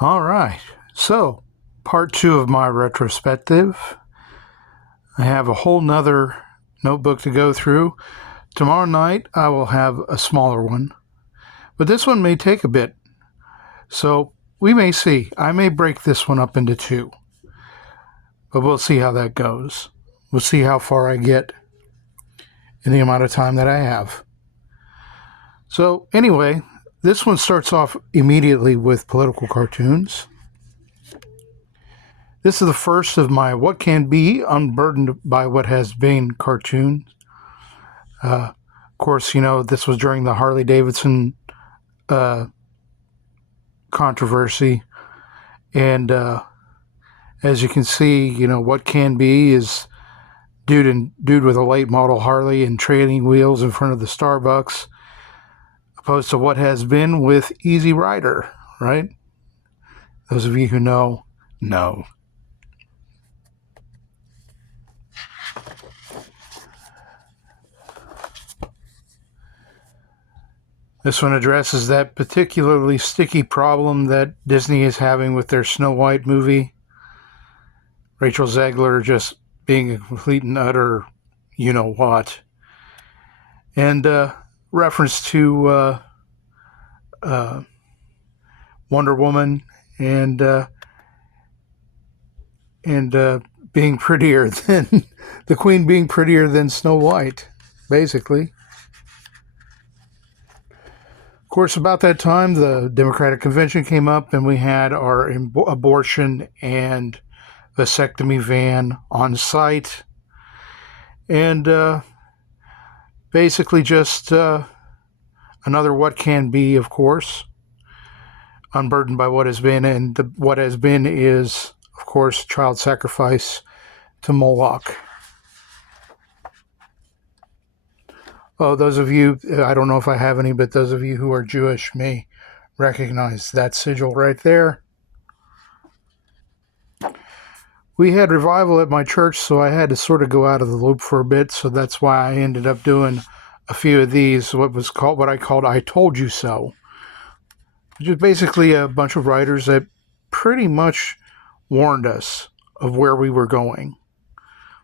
All right. So, part two of my retrospective. I have a whole nother notebook to go through. Tomorrow night, I will have a smaller one, but this one may take a bit. So, we may see. I may break this one up into two, but we'll see how that goes. We'll see how far I get in the amount of time that I have. So, anyway, this one starts off immediately with political cartoons. This is the first of my What Can Be Unburdened by What Has Been cartoons. Of course, this was during the Harley Davidson controversy. And as you can see, What Can Be is dude with a late model Harley and trailing wheels in front of the Starbucks, opposed to What Has Been with Easy Rider, right? Those of you who know. This one addresses that particularly sticky problem that Disney is having with their Snow White movie. Rachel Zegler just being a complete and utter you-know-what. And reference to Wonder Woman and being prettier than the Queen being prettier than Snow White, basically. Of course, about that time, the Democratic Convention came up, and we had our abortion and vasectomy van on site. And basically just another What Can Be, of course, unburdened by what has been. And what has been is, of course, child sacrifice to Moloch. Oh, those of you, I don't know if I have any, but those of you who are Jewish may recognize that sigil right there. We had revival at my church, so I had to sort of go out of the loop for a bit, so that's why I ended up doing a few of these, what I called I Told You So, which is basically a bunch of writers that pretty much warned us of where we were going.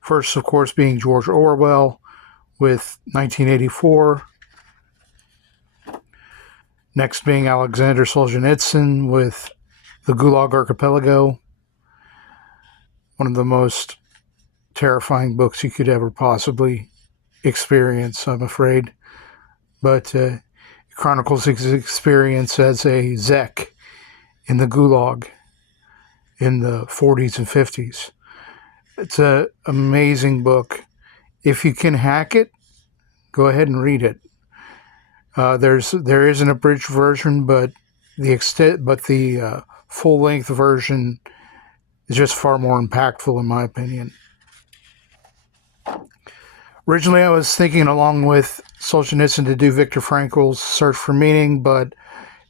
First, of course, being George Orwell with 1984. Next being Alexander Solzhenitsyn with the Gulag Archipelago. One of the most terrifying books you could ever possibly experience, I'm afraid. But it chronicles his experience as a Zek in the Gulag in the 40s and 50s. It's an amazing book. If you can hack it, go ahead and read it. There is an abridged version, but the full length version is just far more impactful, in my opinion. Originally, I was thinking, along with Solzhenitsyn, to do Viktor Frankl's Search for Meaning, but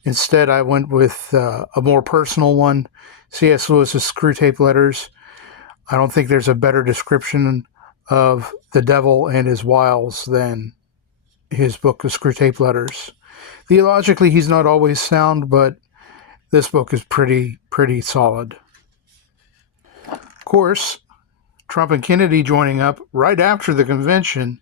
instead I went with a more personal one, C.S. Lewis's Screwtape Letters. I don't think there's a better description of the devil and his wiles than his book, The Screwtape Letters. Theologically, he's not always sound, but this book is pretty solid. Of course, Trump and Kennedy joining up right after the convention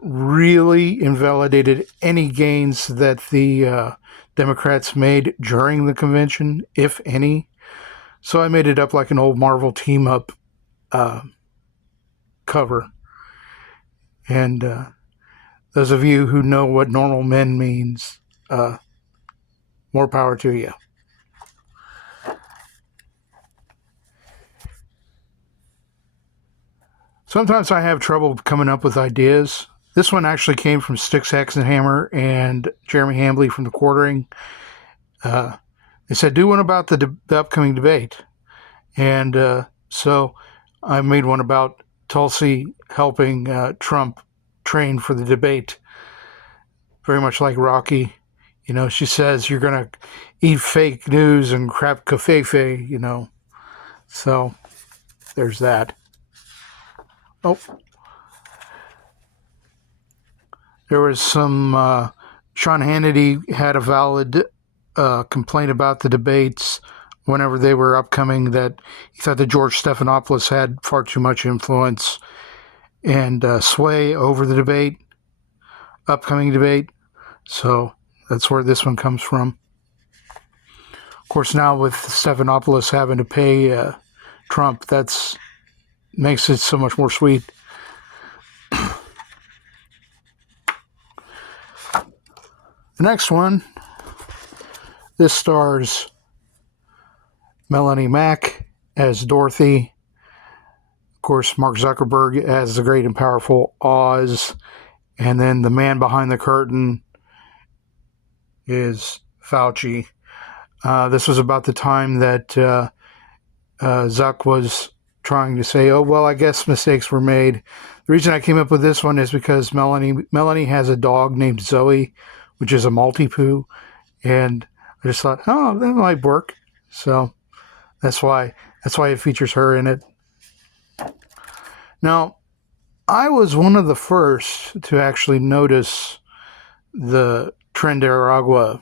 really invalidated any gains that the Democrats made during the convention, if any. So I made it up like an old Marvel team-up cover. And those of you who know what normal men means, more power to you. Sometimes I have trouble coming up with ideas. This one actually came from Styx Hexenhammer and Jeremy Hambley from The Quartering. They said, do one about the upcoming debate. And so I made one about Tulsi helping Trump train for the debate. Very much like Rocky. She says you're going to eat fake news and crap covfefe, So there's that. Oh. There was some, Sean Hannity had a valid complaint about the debates whenever they were upcoming, that he thought that George Stephanopoulos had far too much influence and sway over the upcoming debate. So that's where this one comes from. Of course, now with Stephanopoulos having to pay Trump, that's makes it so much more sweet. The next one, this stars Melanie Mack as Dorothy. Of course, Mark Zuckerberg as the great and powerful Oz. And then the man behind the curtain is Fauci. This was about the time that Zuck was trying to say, oh, well, I guess mistakes were made. The reason I came up with this one is because Melanie has a dog named Zoe, which is a Maltipoo, and I just thought, oh, that might work. So that's why it features her in it. Now, I was one of the first to actually notice the Trinidad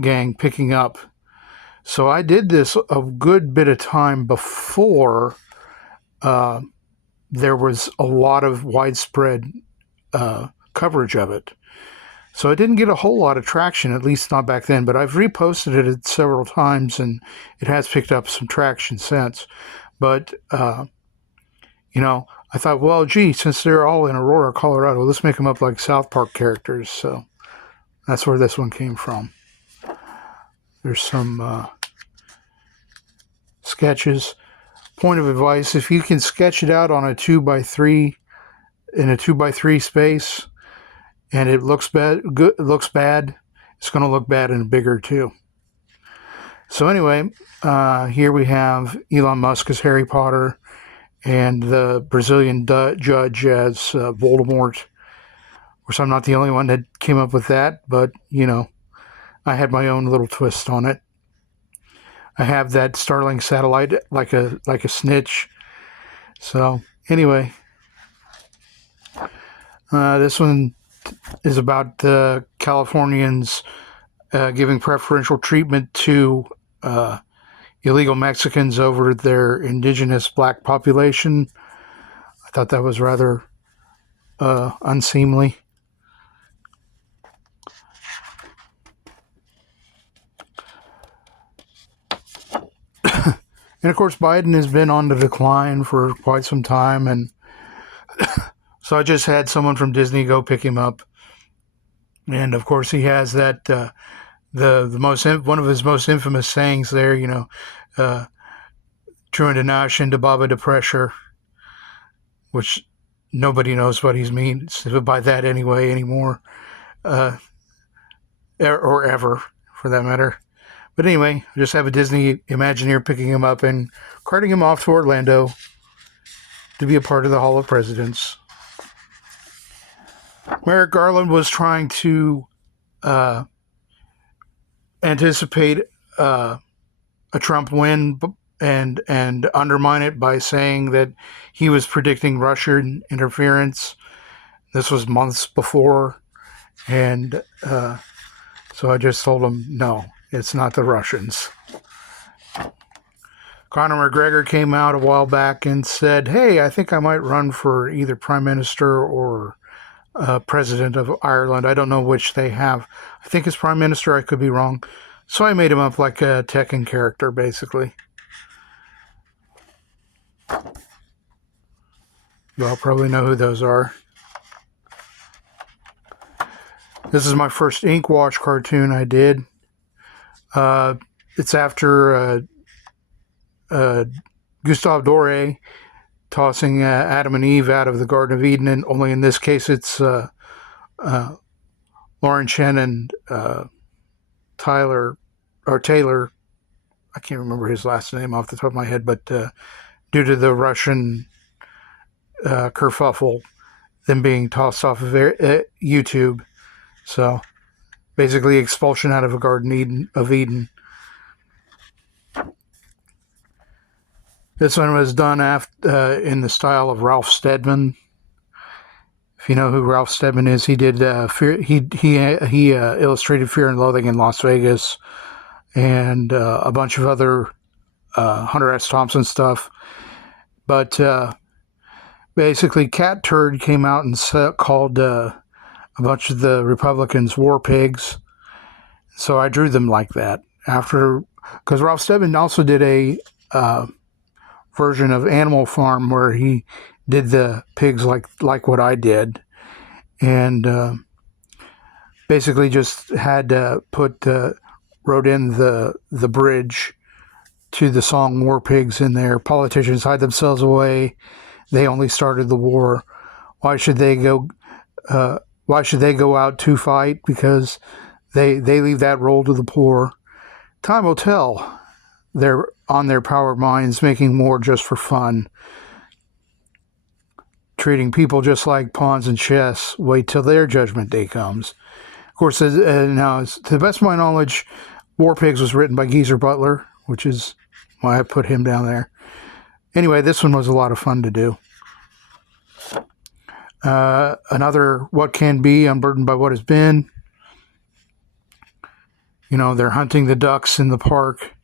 gang picking up. So I did this a good bit of time before there was a lot of widespread coverage of it. So I didn't get a whole lot of traction, at least not back then, but I've reposted it several times and it has picked up some traction since. But, I thought, well, gee, since they're all in Aurora, Colorado, let's make them up like South Park characters. So that's where this one came from. There's some sketches. Point of advice, if you can sketch it out on a 2x3 in a 2x3 space and it looks bad, it's going to look bad and bigger too. So anyway, here we have Elon Musk as Harry Potter and the Brazilian judge as Voldemort. Of course, I'm not the only one that came up with that, but, I had my own little twist on it. I have that Starlink satellite like a snitch. So anyway, this one is about the Californians giving preferential treatment to illegal Mexicans over their indigenous black population. I thought that was rather unseemly. And of course, Biden has been on the decline for quite some time, and so I just had someone from Disney go pick him up. And of course, he has that one of his most infamous sayings there, True to Nash into Baba de Pressure, which nobody knows what he means by that anymore, or ever, for that matter. But anyway, I just have a Disney Imagineer picking him up and carting him off to Orlando to be a part of the Hall of Presidents. Merrick Garland was trying to anticipate a Trump win and undermine it by saying that he was predicting Russian interference. This was months before, and so I just told him, no, it's not the Russians. Conor McGregor came out a while back and said, hey, I think I might run for either Prime Minister or President of Ireland. I don't know which they have. I think it's Prime Minister. I could be wrong. So I made him up like a Tekken character, basically. You all probably know who those are. This is my first ink wash cartoon I did. It's after Gustave Doré tossing Adam and Eve out of the Garden of Eden, and only in this case it's Lauren Chen and Taylor, I can't remember his last name off the top of my head, but due to the Russian kerfuffle, them being tossed off of YouTube. So basically expulsion out of a Garden of Eden. This one was done in the style of Ralph Steadman. If you know who Ralph Steadman is, he did he illustrated Fear and Loathing in Las Vegas, and a bunch of other Hunter S. Thompson stuff. But basically, Cat Turd came out and called a bunch of the Republicans war pigs. So I drew them like that because Ralph Steadman also did a version of Animal Farm where he did the pigs like what I did, and basically just had to wrote in the bridge to the song War Pigs in there. Politicians hide themselves away. They only started the war. Why should they go out to fight? Because they leave that role to the poor. Time will tell. They're on their power minds, making war just for fun. Treating people just like pawns in chess. Wait till their judgment day comes. Of course, now, to the best of my knowledge, War Pigs was written by Geezer Butler, which is why I put him down there. Anyway, this one was a lot of fun to do. Another What Can Be, Unburdened by What Has Been. They're hunting the ducks in the park.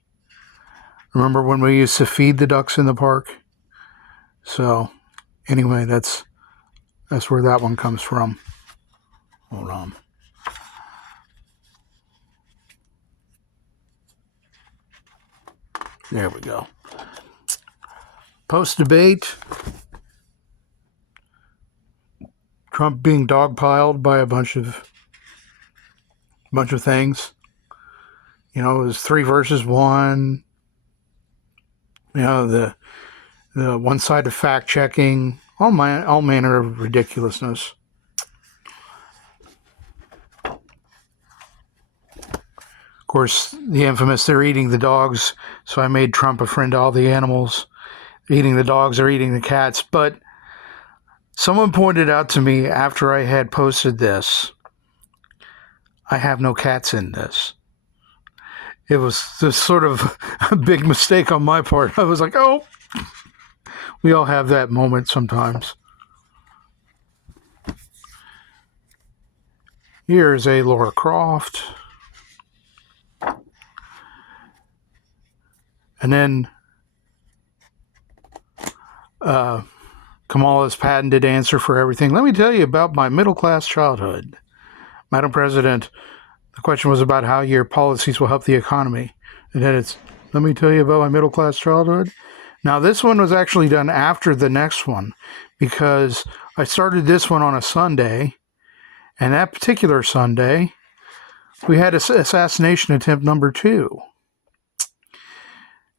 Remember when we used to feed the ducks in the park? So, anyway, that's where that one comes from. Hold on. There we go. Post-debate. Trump being dogpiled by a bunch of things. It was 3 versus 1. The one-sided fact-checking, all manner of ridiculousness. Of course, the infamous, they're eating the dogs, so I made Trump a friend to all the animals. Eating the dogs or eating the cats. But someone pointed out to me after I had posted this, I have no cats in this. It was this sort of a big mistake on my part. I was like, oh, we all have that moment sometimes. Here's a Laura Croft. And then Kamala's patented answer for everything. Let me tell you about my middle-class childhood. Madam President, the question was about how your policies will help the economy. And then let me tell you about my middle-class childhood. Now, this one was actually done after the next one because I started this one on a Sunday, and that particular Sunday, we had assassination attempt number 2.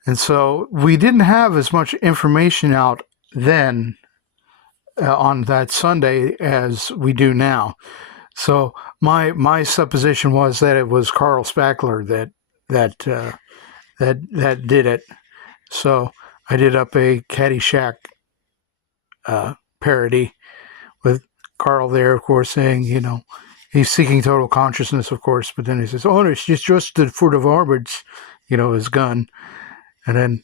And so we didn't have as much information out then on that Sunday as we do now. So my supposition was that it was Carl Spackler that did it. So I did up a Caddyshack parody with Carl there, of course, saying, he's seeking total consciousness, of course, but then he says, oh, it's just the foot of Harvard's, his gun. And then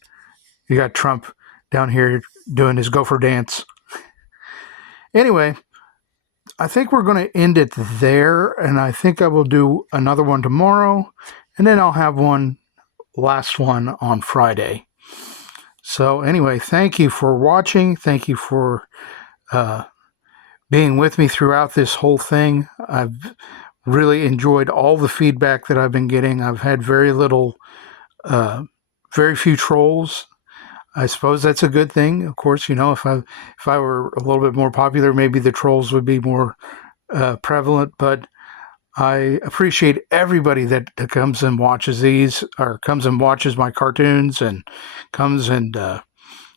you got Trump down here doing his gopher dance. Anyway, I think we're going to end it there, and I think I will do another one tomorrow, and then I'll have one last one on Friday. So anyway, thank you for watching. Thank you for being with me throughout this whole thing. I've really enjoyed all the feedback that I've been getting. I've had very few trolls. I suppose that's a good thing. Of course, if I were a little bit more popular, maybe the trolls would be more prevalent. But I appreciate everybody that comes and watches these, or comes and watches my cartoons, and comes and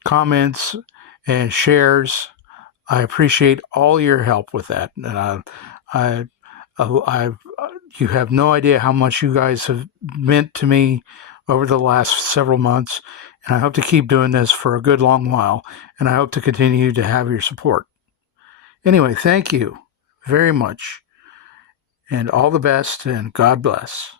comments and shares. I appreciate all your help with that, and you have no idea how much you guys have meant to me over the last several months. And I hope to keep doing this for a good long while, and I hope to continue to have your support. Anyway, thank you very much, and all the best, and God bless.